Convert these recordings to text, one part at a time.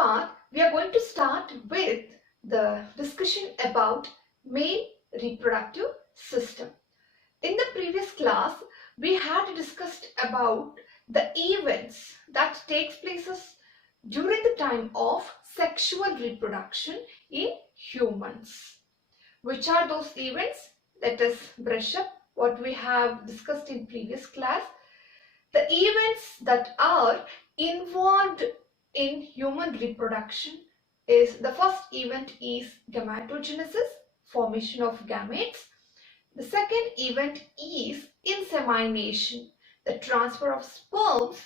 part, we are going to start with the discussion about male reproductive system. In the previous class, we had discussed about the events that takes places during the time of sexual reproduction in humans. Which are those events? Let us brush up what we have discussed in previous class. The events that are involved in human reproduction is, the first event is gametogenesis, formation of gametes. The second event is insemination, the transfer of sperms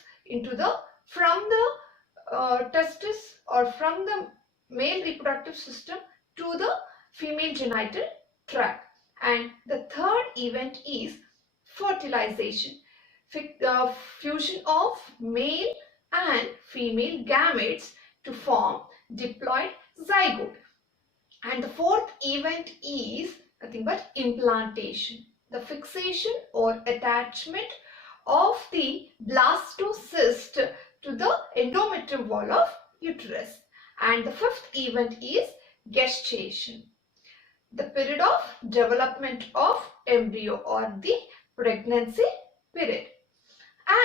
from the testis or from the male reproductive system to the female genital tract. And the third event is fertilization, fusion of male and female gametes to form diploid zygote. And the fourth event is nothing but implantation, the fixation or attachment of the blastocyst to the endometrium wall of uterus. And the fifth event is gestation, the period of development of embryo or the pregnancy period.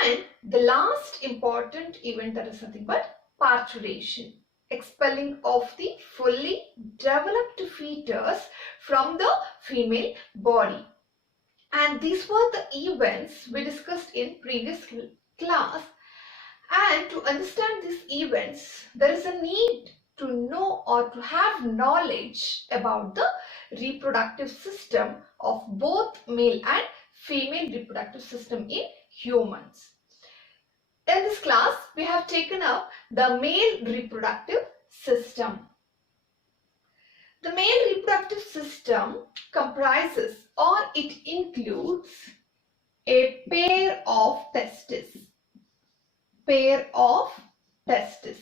And the last important event, that is nothing but parturition, expelling of the fully developed fetus from the female body. And these were the events we discussed in previous class. And to understand these events, there is a need to know or to have knowledge about the reproductive system of both male and female reproductive system in humans. In this class, we have taken up the male reproductive system. The male reproductive system comprises or it includes a pair of testes. Pair of testes.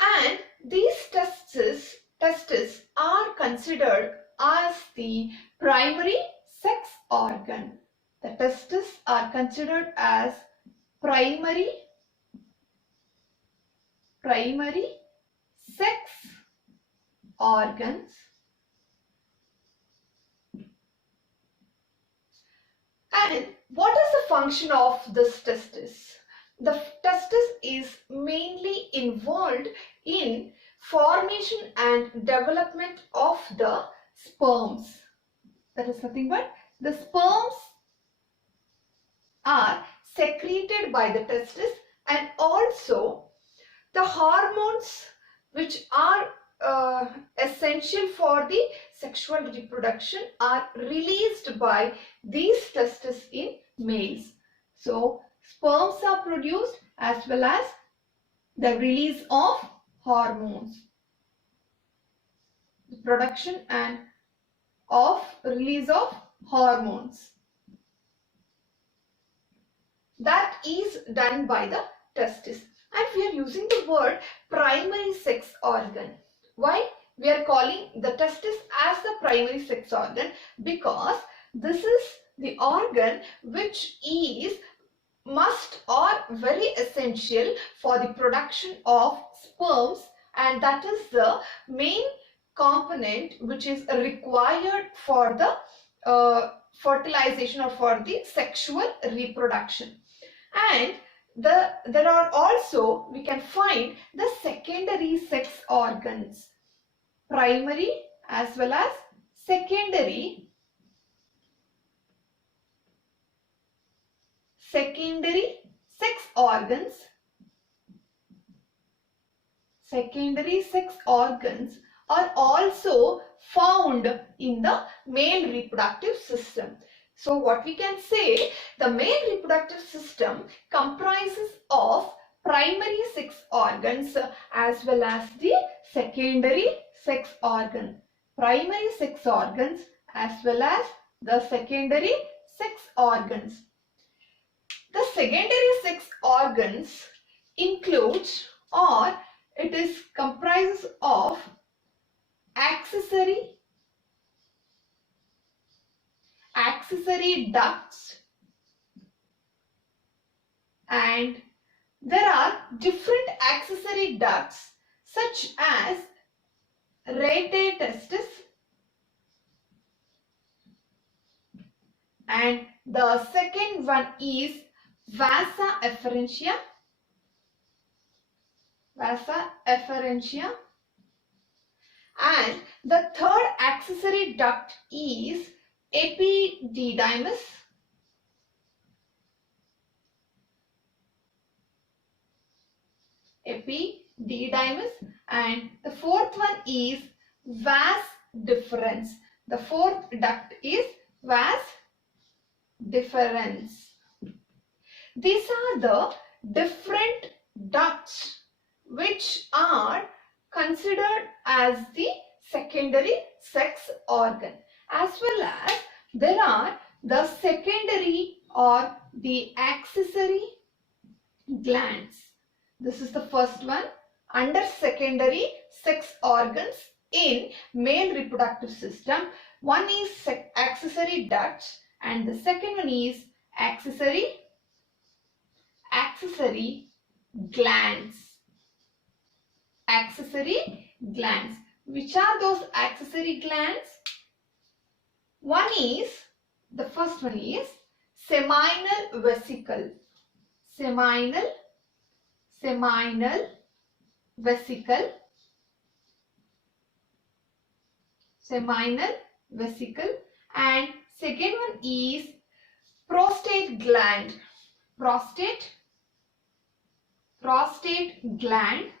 And these testes are considered as the primary sex organ. The testes are considered as primary sex organs. And what is the function of this testis? The testis is mainly involved in formation and development of the sperms. That is nothing but the sperms are secreted by the testis, and also the hormones which are essential for the sexual reproduction are released by these testes in males. So sperms are produced as well as the release of hormones. The production and release of hormones, that is done by the testis. And we are using the word primary sex organ. Why? We are calling the testis as the primary sex organ because this is the organ which is must or very essential for the production of sperms, and that is the main component which is required for the fertilization or for the sexual reproduction. And there are also, we can find the secondary sex organs, primary as well as secondary sex organs. Secondary sex organs are also found in the male reproductive system. So what we can say, the male reproductive system comprises of primary sex organs as well as the secondary sex organ. Primary sex organs as well as the secondary sex organs. The secondary sex organs includes, or it is comprises of accessory ducts and there are different accessory ducts such as rete testis, and the second one is vasa efferentia, and the third accessory duct is epididymis, and the fourth one is vas deferens. The fourth duct is vas deferens. These are the different ducts which are considered as the secondary sex organ, as well as there are the secondary or the accessory glands. This is the first one under secondary sex organs in male reproductive system. One is accessory ducts and the second one is accessory glands. Accessory glands. Which are those accessory glands? The first one is seminal vesicle. Seminal vesicle. And second one is prostate gland. Prostate gland.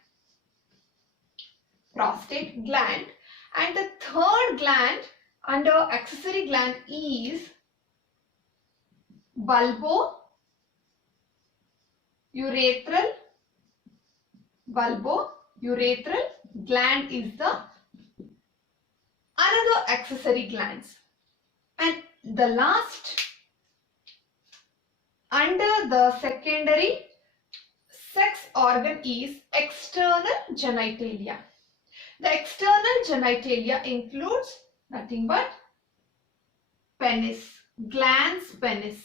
And the third gland under accessory gland is bulbo-urethral gland is the another accessory glands. And the last under the secondary sex organ is external genitalia. The external genitalia includes nothing but penis, glans penis.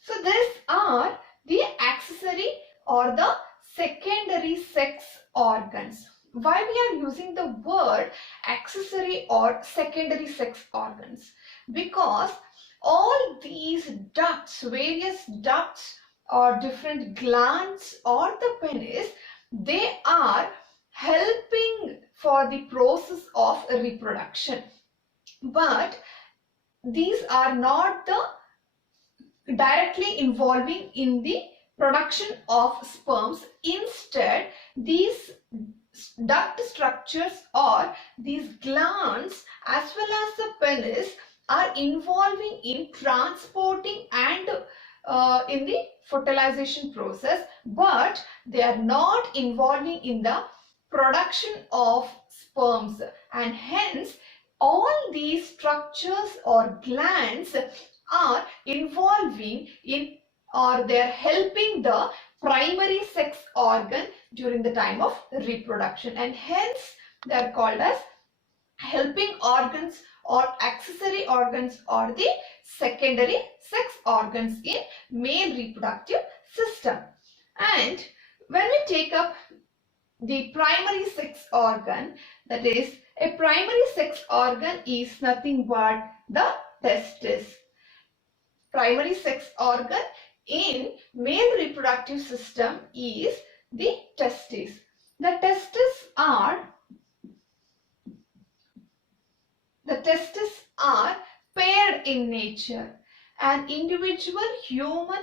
So these are the accessory or the secondary sex organs. Why we are using the word accessory or secondary sex organs? Because all these ducts, various ducts or different glands or the penis, they are helping for the process of reproduction. But these are not the directly involving in the production of sperms. Instead, these duct structures or these glands as well as the penis are involving in transporting and in the fertilization process, but they are not involving in the production of sperms, and hence all these structures or glands are involving in or they are helping the primary sex organ during the time of reproduction, and hence they are called as helping organs or accessory organs or the secondary sex organs in male reproductive system. And when we take up the primary sex organ, that is, a primary sex organ is nothing but the testis. Primary sex organ in male reproductive system is the testes. The testes are paired in nature. An individual human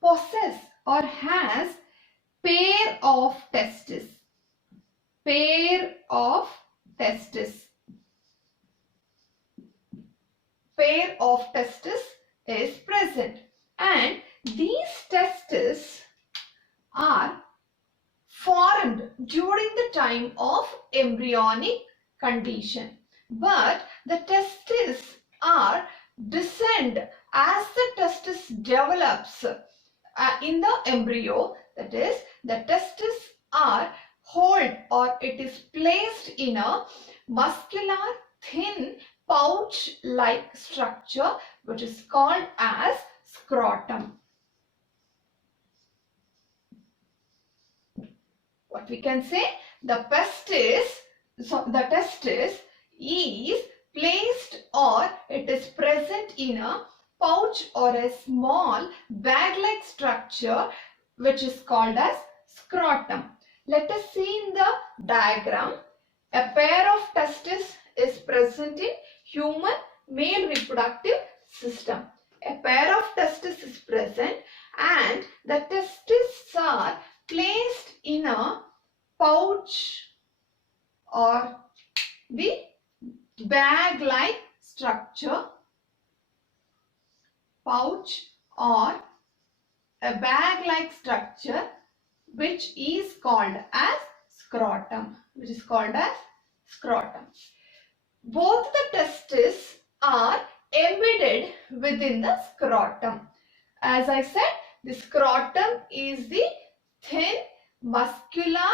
possesses or has pair of testes. Pair of testes is present, and these testes are formed during the time of embryonic condition, but the testes are descend as the testis develops in the embryo. That is, the testes are hold or it is placed in a muscular thin pouch-like structure which is called as scrotum. What we can say, the testis is placed or it is present in a pouch or a small bag-like structure which is called as scrotum. Let us see in the diagram. A pair of testes is present in human male reproductive system. A pair of testes is present and the testes are placed in a pouch or the bag-like structure, pouch or a bag-like structure which is called as scrotum, Both the testes are embedded within the scrotum. As I said, the scrotum is the thin muscular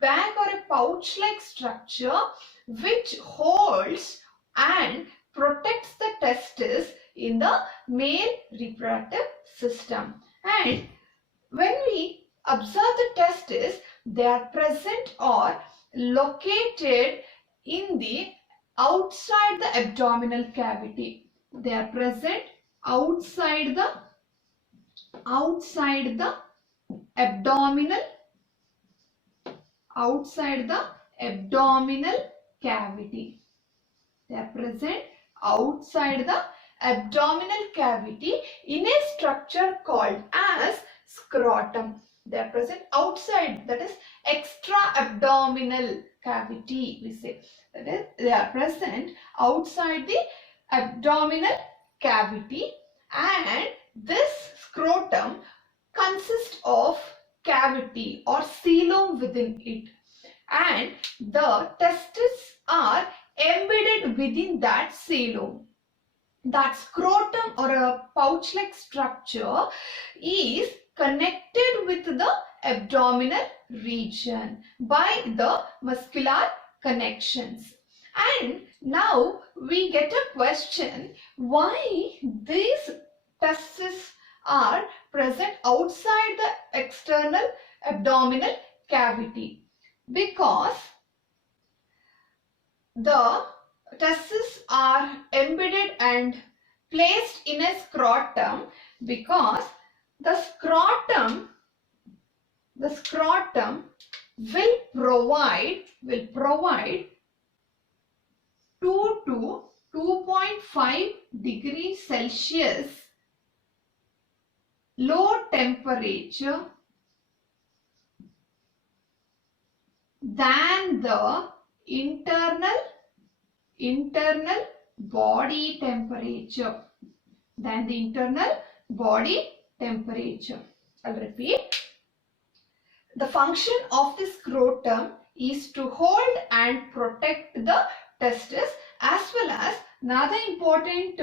bag or a pouch-like structure which holds and protects the testis in the male reproductive system. And when we observe the testes, they are present or located in the outside the abdominal cavity. They are present outside the abdominal cavity. They are present outside the abdominal cavity in a structure called as scrotum. They are present outside, that is extra abdominal cavity, we say. That is, they are present outside the abdominal cavity, and this scrotum consists of cavity or coelom within it, and the testes are embedded within that coelom. That scrotum or a pouch-like structure is connected with the abdominal region by the muscular connections. And now we get a question, why these testes are present outside the external abdominal cavity? Because the testes are embedded and placed in a scrotum because the scrotum will provide 2 to 2.5 degrees Celsius low temperature than the internal body temperature. I'll repeat. The function of the scrotum is to hold and protect the testis, as well as another important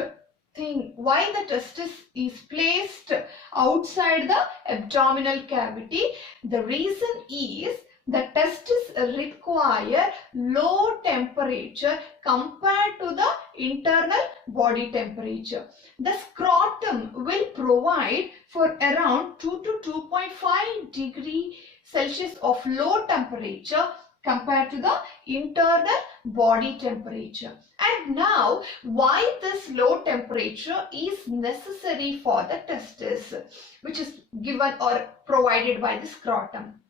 thing, why the testis is placed outside the abdominal cavity. The reason is the testis require low temperature compared to the internal body temperature. The scrotum will provide for around 2 to 2.5 degrees Celsius of low temperature compared to the internal body temperature. And now, why this low temperature is necessary for the testis, which is given or provided by the scrotum?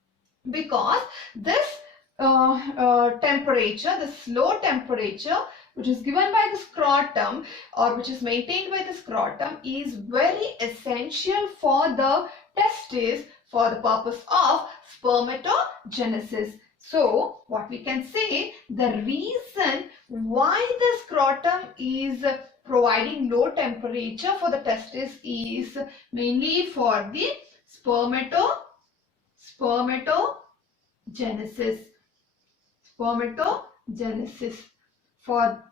Because this temperature, this low temperature which is given by the scrotum or which is maintained by the scrotum is very essential for the testis for the purpose of spermatogenesis. So what we can say, the reason why the scrotum is providing low temperature for the testis is mainly for the spermatogenesis. For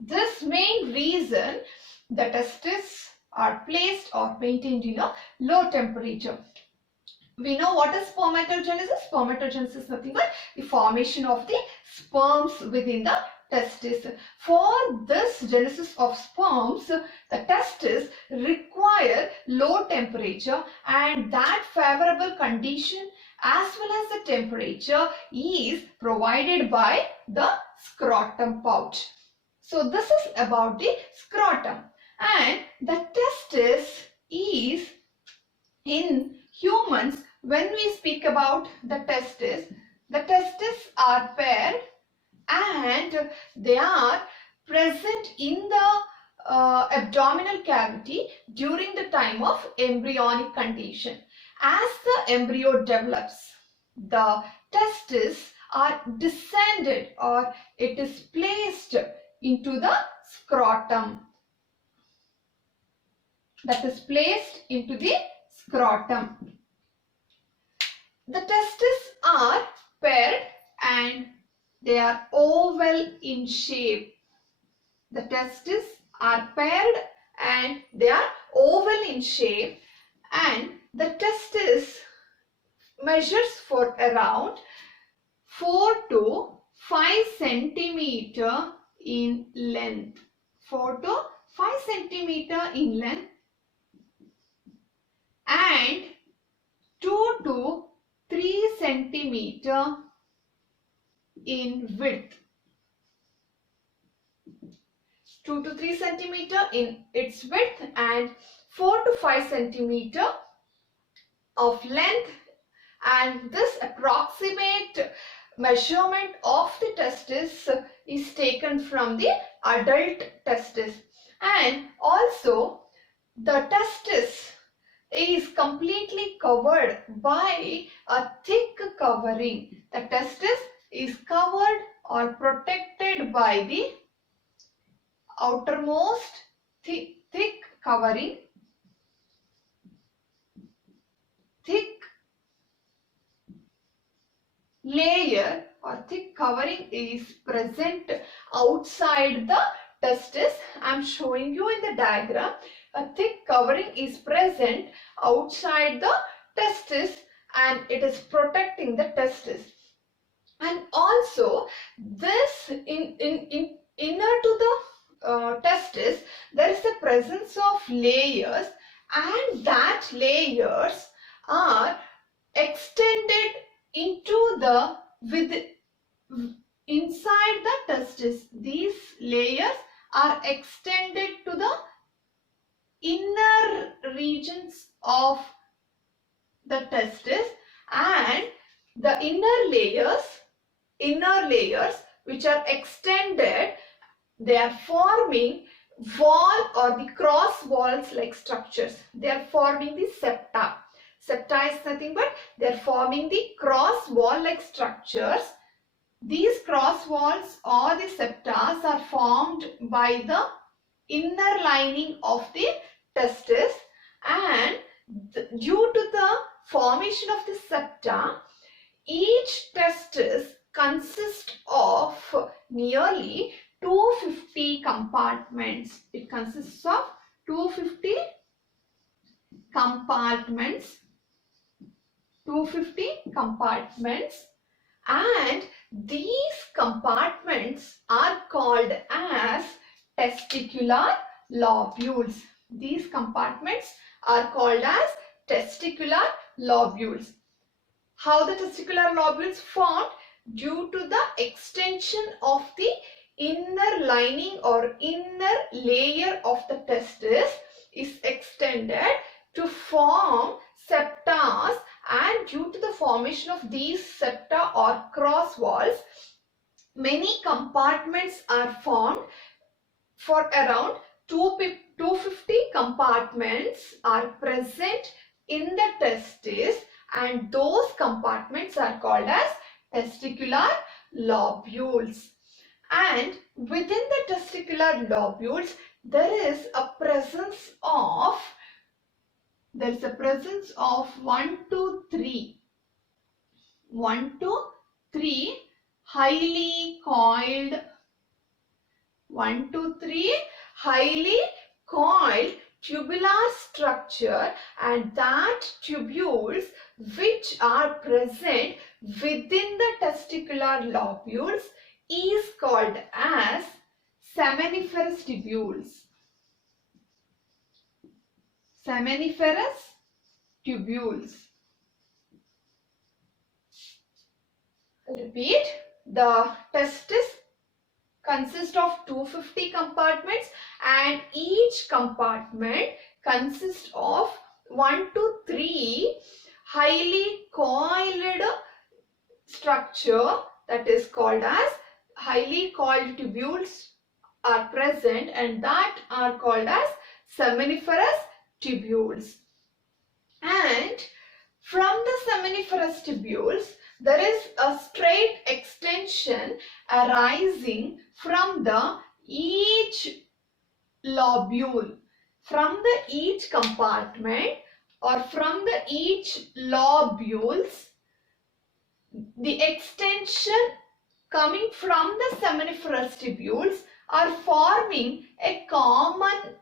this main reason, the testes are placed or maintained in a low temperature. We know what is spermatogenesis. Spermatogenesis is nothing but the formation of the sperms within the testis. For this genesis of sperms, the testis require low temperature, and that favorable condition as well as the temperature is provided by the scrotum pouch. So this is about the scrotum, and the testis is in humans. When we speak about the testis are paired and they are present in the abdominal cavity during the time of embryonic condition. As the embryo develops, the testes are descended, or it is placed into the scrotum. That is placed into the scrotum. The testes are paired and they are oval in shape. The testes are paired and they are oval in shape, and the testis measures for around 4 to 5 centimeter in length. 4 to 5 centimeter in length and 2 to 3 centimeter in width. 2 to 3 centimeter in its width and 4 to 5 centimeter of length, and this approximate measurement of the testis is taken from the adult testis. And also the testis is completely covered by a thick covering. The testis is covered or protected by the outermost thick covering. Thick layer or thick covering is present outside the testis. I am showing you in the diagram. A thick covering is present outside the testis and it is protecting the testis. And also this inner to the testis, there is the presence of layers, and that layers are extended into the inside the testis. These layers are extended to the inner regions of the testis, and the inner layers which are extended, they are forming wall or the cross walls like structures. They are forming the septa. Septa is nothing but they are forming the cross wall like structures. These cross walls or the septas are formed by the inner lining of the testis, and due to the formation of the septa, each testis consists of nearly 250 compartments. It consists of 250 compartments. 250 compartments, and these compartments are called as testicular lobules. These compartments are called as testicular lobules. How the testicular lobules formed? Due to the extension of the inner lining or inner layer of the testis is extended to form septas, and due to the formation of these septa or cross walls, many compartments are formed. For around 250 compartments are present in the testis, and those compartments are called as testicular lobules. And within the testicular lobules, there is a presence of 1 to 3 highly coiled 1 to 3 highly coiled tubular structure, and that tubules which are present within the testicular lobules is called as seminiferous tubules. Seminiferous tubules. Repeat, the testis consists of 250 compartments and each compartment consists of 1 to 3 highly coiled structure, that is called as highly coiled tubules are present, and that are called as seminiferous tubules. And from the seminiferous tubules there is a straight extension arising from the each lobule, from the each compartment or from the each lobules. The extension coming from the seminiferous tubules are forming a common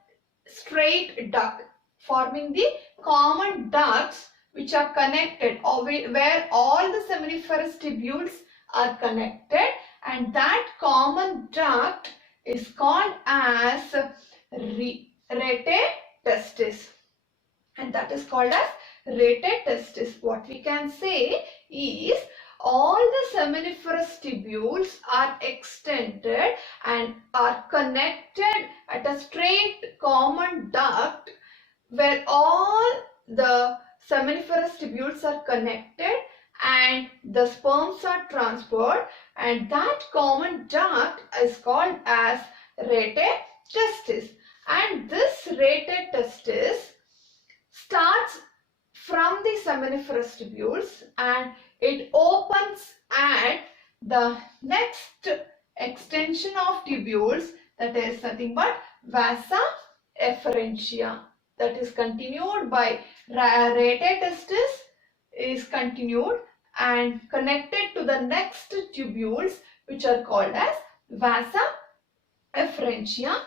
straight duct, forming the common ducts which are connected, or where all the seminiferous tubules are connected, and that common duct is called as rete testis, and that is called as rete testis. What we can say is all the seminiferous tubules are extended and are connected at a straight common duct where all the seminiferous tubules are connected and the sperms are transferred, and that common duct is called as rete testis. And this rete testis starts from the seminiferous tubules and it opens at the next extension of tubules, that is nothing but vasa efferentia, that is continued by rete testis, is continued and connected to the next tubules which are called as vasa efferentia,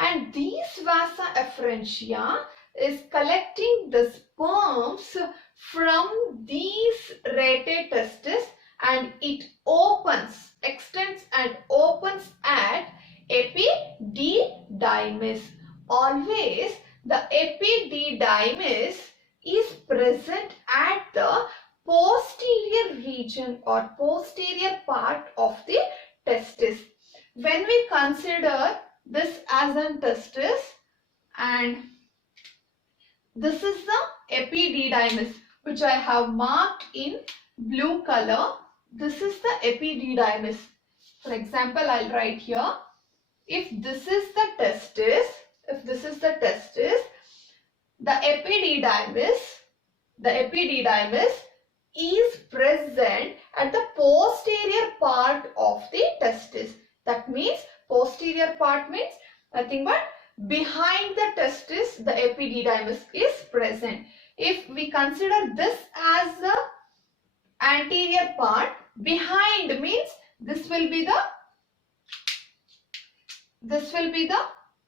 and these vasa efferentia is collecting the sperms from these rete testis, and it opens, extends and opens at epididymis. Always the epididymis is present at the posterior region or posterior part of the testis. When we consider this as a testis, and this is the epididymis which I have marked in blue color. This is the epididymis. For example, I'll write here, if this is the testis, the epididymis is present at the posterior part of the testis. That means posterior part means nothing but behind the testis the epididymis is present. If we consider this as the anterior part, behind means this will be the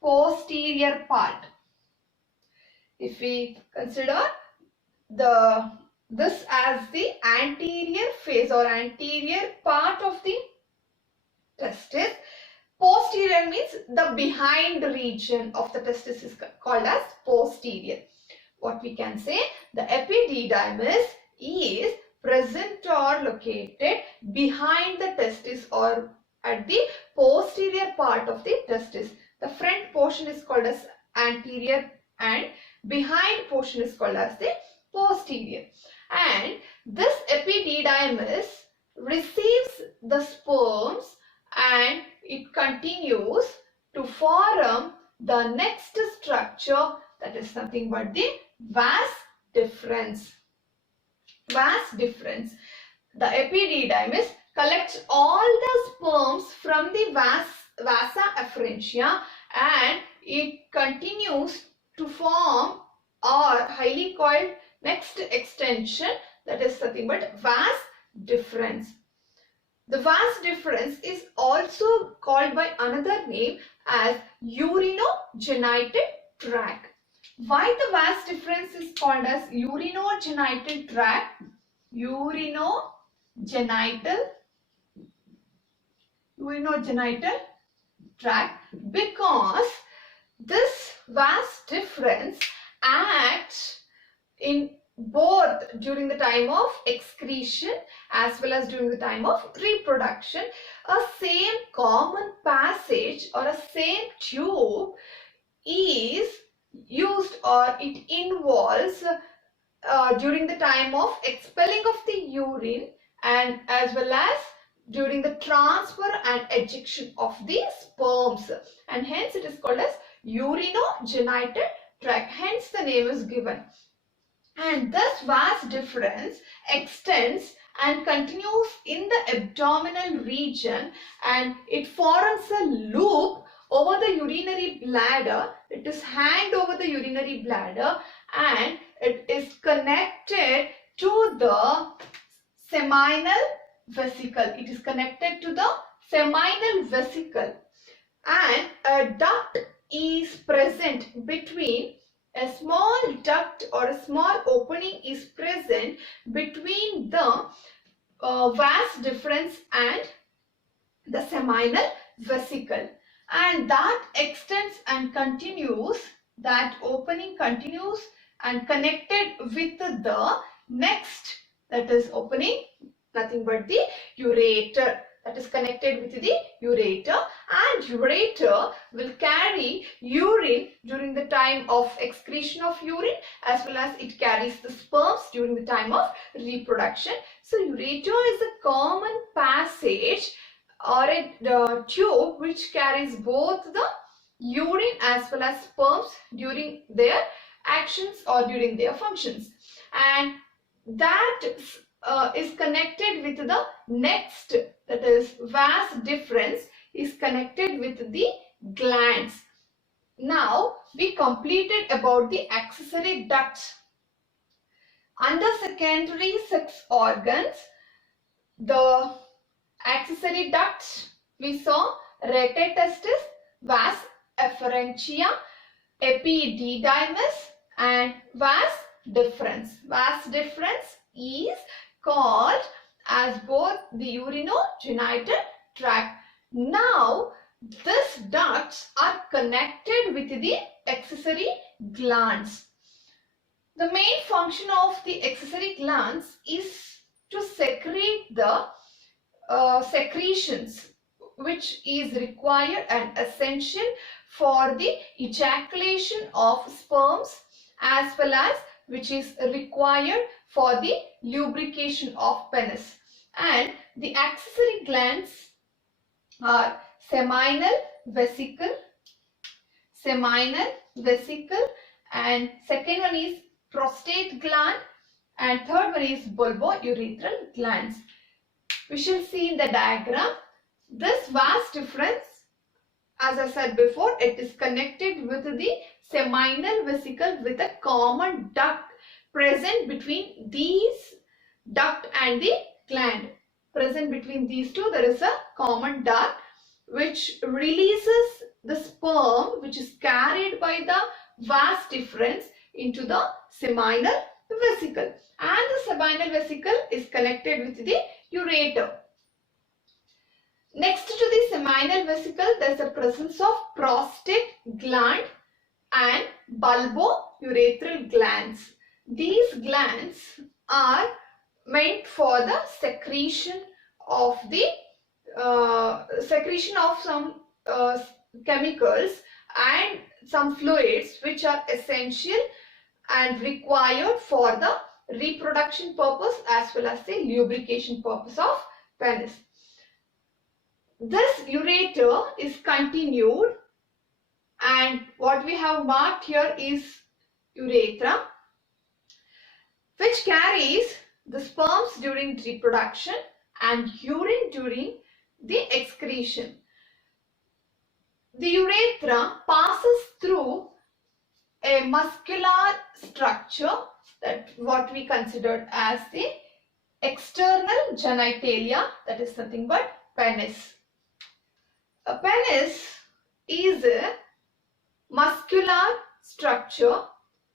posterior part. If we consider this as the anterior phase or anterior part of the testis, posterior means the behind region of the testis is called as posterior. What we can say, the epididymis is present or located behind the testis or at the posterior part of the testis. The front portion is called as anterior and behind portion is called as the posterior. And this epididymis receives the sperms and it continues to form the next structure, that is nothing but the vas deferens. Vas deferens. The epididymis collects all the sperms from the vasa efferentia and it continues to form or highly coiled next extension, that is nothing but vas deferens. The vas deferens is also called by another name as urinogenital tract. Why the vas deferens is called as urinogenital tract? Urinogenital urinogenital tract, because this vas difference acts in both during the time of excretion as well as during the time of reproduction. A same common passage or a same tube is used, or it involves during the time of expelling of the urine and as well as during the transfer and ejection of the sperms, and hence it is called as urinogenital tract, hence the name is given. And this vas difference extends and continues in the abdominal region, and it forms a loop over the urinary bladder. It is hanged over the urinary bladder and it is connected to the seminal vesicle. It is connected to the seminal vesicle, and a duct is present between, a small duct or a small opening is present between the vas difference and the seminal vesicle, and that extends and continues, that opening continues and connected with the next, that is opening, nothing but the ureter, that is connected with the ureter, and ureter will carry urine during the time of excretion of urine as well as it carries the sperms during the time of reproduction. So ureter is a common passage or a tube which carries both the urine as well as sperms during their actions or during their functions, and that is connected with the next, that is vas difference is connected with the glands. Now we completed about the accessory ducts. Under secondary sex organs, the accessory ducts we saw rete testis, vas efferentia, epididymis and vas deferens. Vas deferens is called as both the urinogenital tract. Now these ducts are connected with the accessory glands. The main function of the accessory glands is to secrete the secretions which is required and essential for the ejaculation of sperms as well as which is required for the lubrication of penis. And the accessory glands are seminal vesicle, and second one is prostate gland, and third one is bulbourethral glands. We shall see in the diagram. This vas difference, as I said before, it is connected with the seminal vesicle with a common duct present between these duct and the gland. Present between these two, there is a common duct which releases the sperm which is carried by the vas difference into the seminal vesicle, and the seminal vesicle is connected with the ureter. Next to the seminal vesicle, there is a presence of prostate gland and bulbourethral glands. These glands are meant for the secretion of some chemicals and some fluids which are essential and required for the reproduction purpose as well as the lubrication purpose of penis. This ureter is continued, and what we have marked here is urethra, which carries the sperms during reproduction and urine during the excretion. The urethra passes through a muscular structure, that what we considered as the external genitalia, that is nothing but penis. A penis is a muscular structure,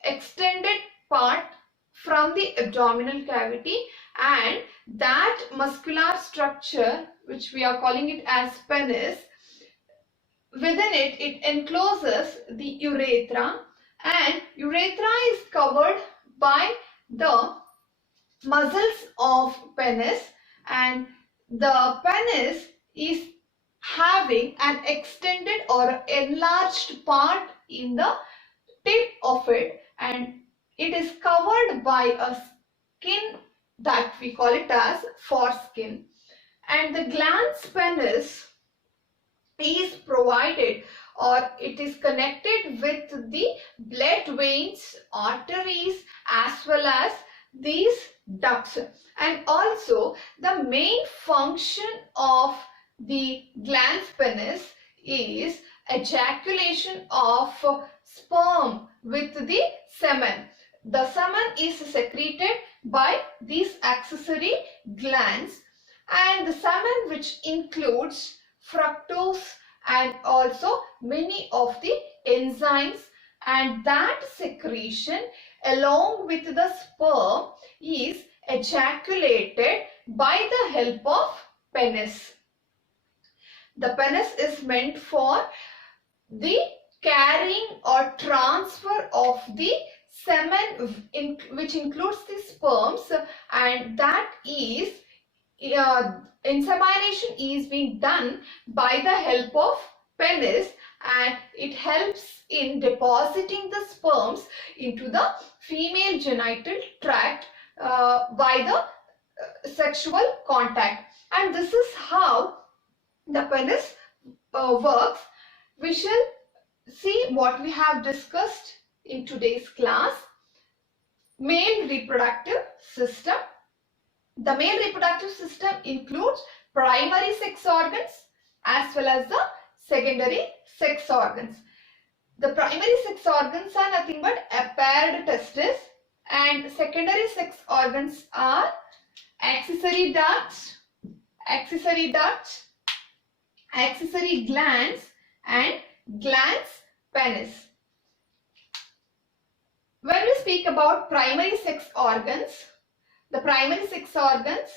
extended part from the abdominal cavity, and that muscular structure which we are calling it as penis. Within it, it encloses the urethra, and urethra is covered by the muscles of penis, and the penis is having an extended or enlarged part in the tip of it, and it is covered by a skin that we call it as foreskin. And the glans penis is provided, or it is connected with the blood veins, arteries, as well as these ducts. And also the main function of the glans penis is ejaculation of sperm with the semen. The semen is secreted by these accessory glands, and the semen, which includes fructose and also many of the enzymes, and that secretion along with the sperm is ejaculated by the help of penis. The penis is meant for the carrying or transfer of the semen, which includes the sperms, and that is insemination is being done by the help of penis, and it helps in depositing the sperms into the female genital tract by the sexual contact. And this is how the penis works. We shall see what we have discussed in today's class. Male reproductive system. The male reproductive system includes primary sex organs as well as the secondary sex organs. The primary sex organs are nothing but a paired testis, and secondary sex organs are accessory ducts, accessory glands, and glans penis. When we speak about primary sex organs, the primary sex organs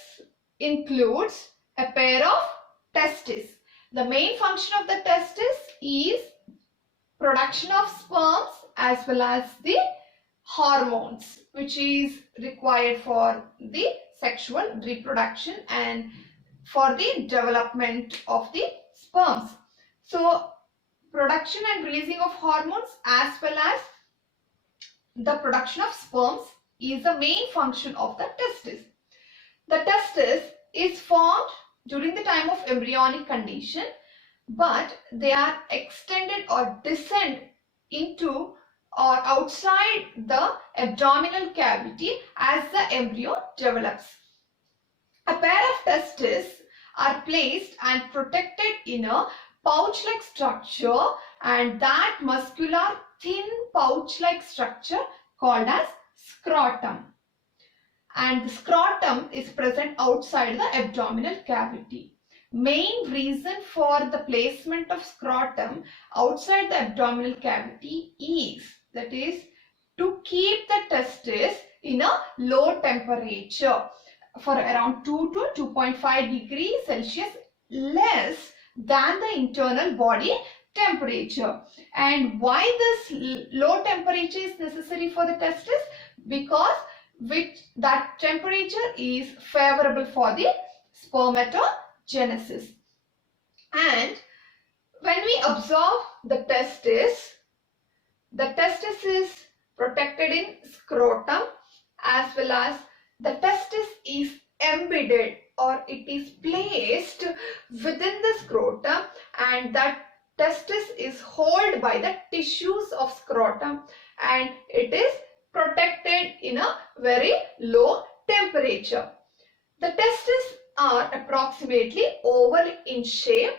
includes a pair of testes. The main function of the testis is production of sperms as well as the hormones, which is required for the sexual reproduction and for the development of the sperms. So production and releasing of hormones as well as the production of sperms is the main function of the testis. The testis is formed during the time of embryonic condition, but they are extended or descend into or outside the abdominal cavity as the embryo develops. A pair of testes are placed and protected in a pouch-like structure, and that muscular thin pouch-like structure called as scrotum. And the scrotum is present outside the abdominal cavity. Main reason for the placement of scrotum outside the abdominal cavity is, that is, to keep the testis in a low temperature for around 2 to 2.5 degrees Celsius less than the internal body temperature. And why this low temperature is necessary for the testis? Because that temperature is favorable for the spermatogenesis. And when we observe the testis is protected in scrotum, as well as the testis is embedded, or it is placed within the scrotum, and that testis is held by the tissues of scrotum, and it is protected in a very low temperature. The testes are approximately oval in shape,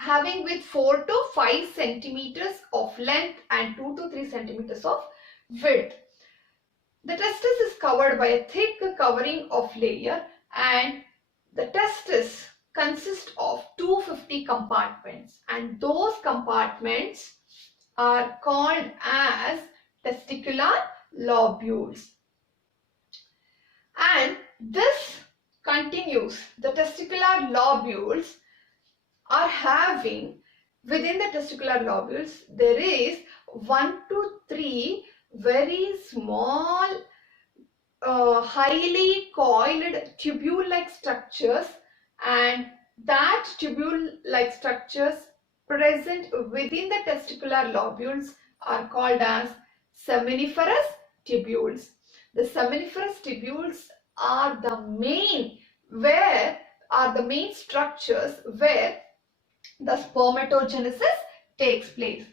having with 4 to 5 centimeters of length and 2 to 3 centimeters of width. The testis is covered by a thick covering of layer, and the testis consist of 250 compartments, and those compartments are called as testicular lobules. And this continues, the testicular lobules are having, within the testicular lobules, there is 1 to 3 very small, highly coiled tubule-like structures, and that tubule-like structures present within the testicular lobules are called as seminiferous tubules. The seminiferous tubules are the main structures where the spermatogenesis takes place.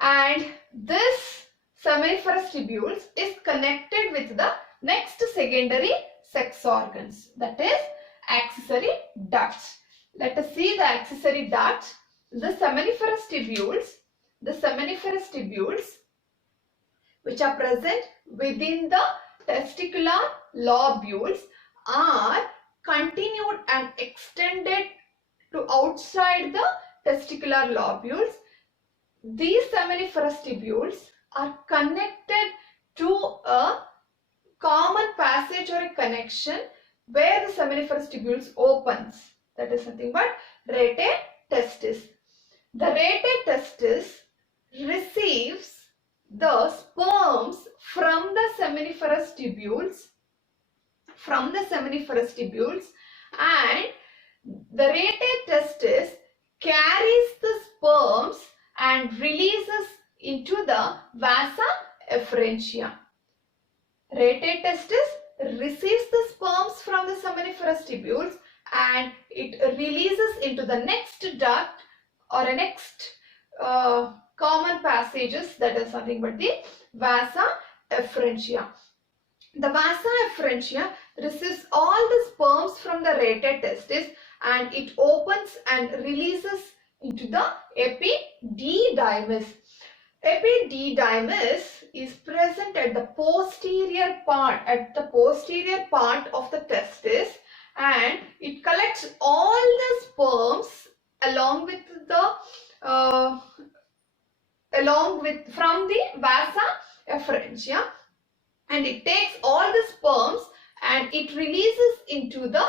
And this seminiferous tubules is connected with the next secondary sex organs, that is accessory ducts. Let us see the accessory ducts. The seminiferous tubules which are present within the testicular lobules are continued and extended to outside the testicular lobules. These seminiferous tubules are connected to a common passage or a connection where the seminiferous tubules opens. That is nothing but rete testis. The rete testis receives the sperms from the seminiferous tubules, and the rete testis carries the sperms and releases into the vasa efferentia. Rete testis receives the sperms from the seminiferous tubules and it releases into the next duct or a next common passages, that is nothing but the vasa efferentia. The vasa efferentia receives all the sperms from the rete testis and it opens and releases into the epididymis. Epididymis is present at the posterior part of the testis, and it collects all the sperms from the vasa efferentia, and it takes all the sperms and it releases into the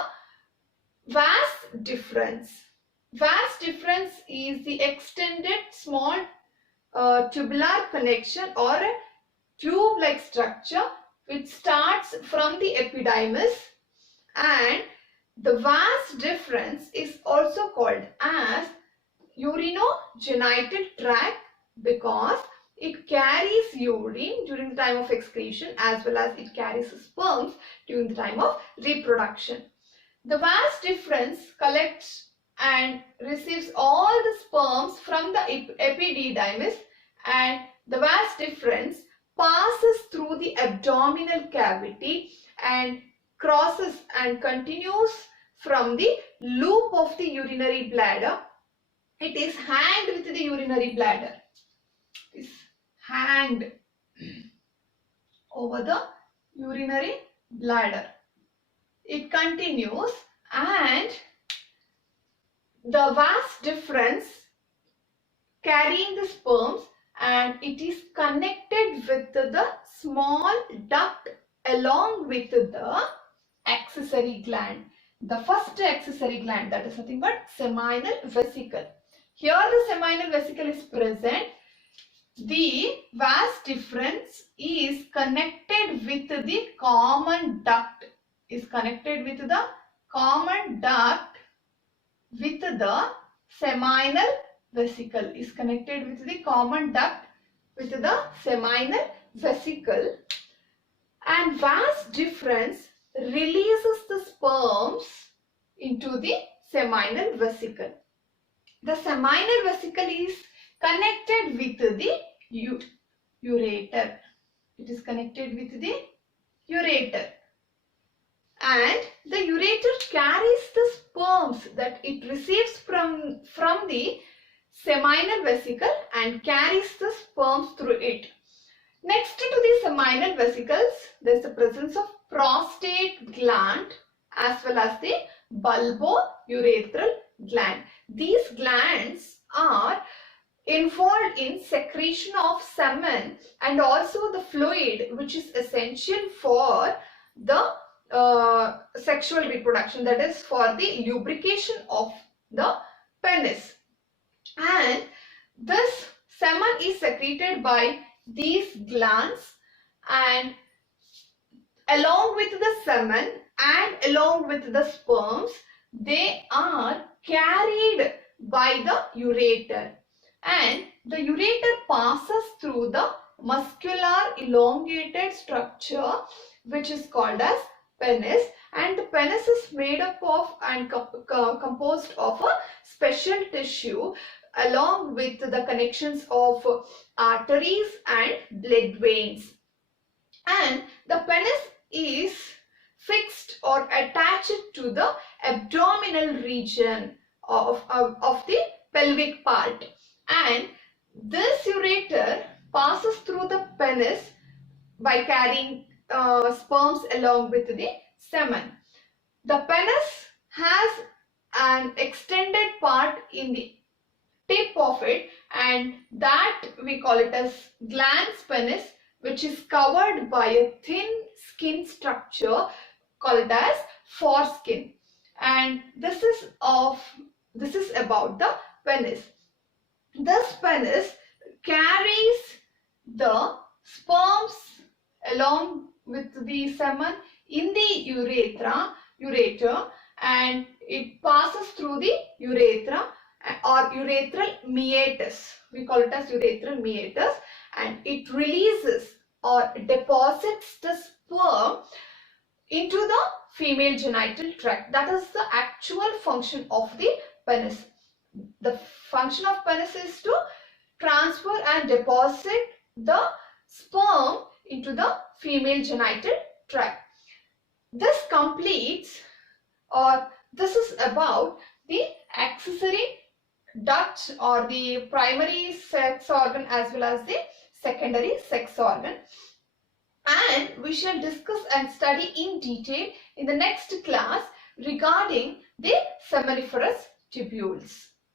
vas deferens. Vas deferens is the extended small tubular connection or a tube-like structure which starts from the epididymis, and the vas deferens is also called as urinogenital tract because it carries urine during the time of excretion as well as it carries sperms during the time of reproduction. The vas deferens collects and receives all the sperms from the epididymis, and the vas deferens passes through the abdominal cavity and crosses and continues from the loop of the urinary bladder. It is hanged with the urinary bladder. It is hanged over the urinary bladder. It continues, and the vas deferens carrying the sperms, and it is connected with the small duct along with the accessory gland. The first accessory gland, that is nothing but seminal vesicle. Here the seminal vesicle is present. The vas deferens is connected with the common duct. With the seminal vesicle. And vas deferens releases the sperms into the seminal vesicle. The seminal vesicle is connected with the ureter. It is connected with the ureter. And the ureter carries the sperms that it receives from the seminal vesicle and carries the sperms through it. Next to the seminal vesicles, there is the presence of prostate gland as well as the bulbourethral gland. These glands are involved in secretion of semen and also the fluid which is essential for the sexual reproduction, that is for the lubrication of the penis. And this semen is secreted by these glands, and along with the semen and along with the sperms, they are carried by the ureter, and the ureter passes through the muscular elongated structure which is called as penis, and the penis is made up of and composed of a special tissue along with the connections of arteries and blood veins. And the penis is fixed or attached to the abdominal region of the pelvic part, and this ureter passes through the penis by carrying sperms along with the semen. The penis has an extended part in the tip of it, and that we call it as glans penis, which is covered by a thin skin structure called as foreskin. And this is about the penis. This penis carries the sperms along with the semen in the ureter, and it passes through the urethra or urethral meatus. We call it as urethral meatus, and it releases or deposits the sperm into the female genital tract. That is the actual function of the penis. The function of penis is to transfer and deposit the sperm into the female genital tract. This completes, or this is about the accessory duct or the primary sex organ as well as the secondary sex organ, and we shall discuss and study in detail in the next class regarding the seminiferous tubules.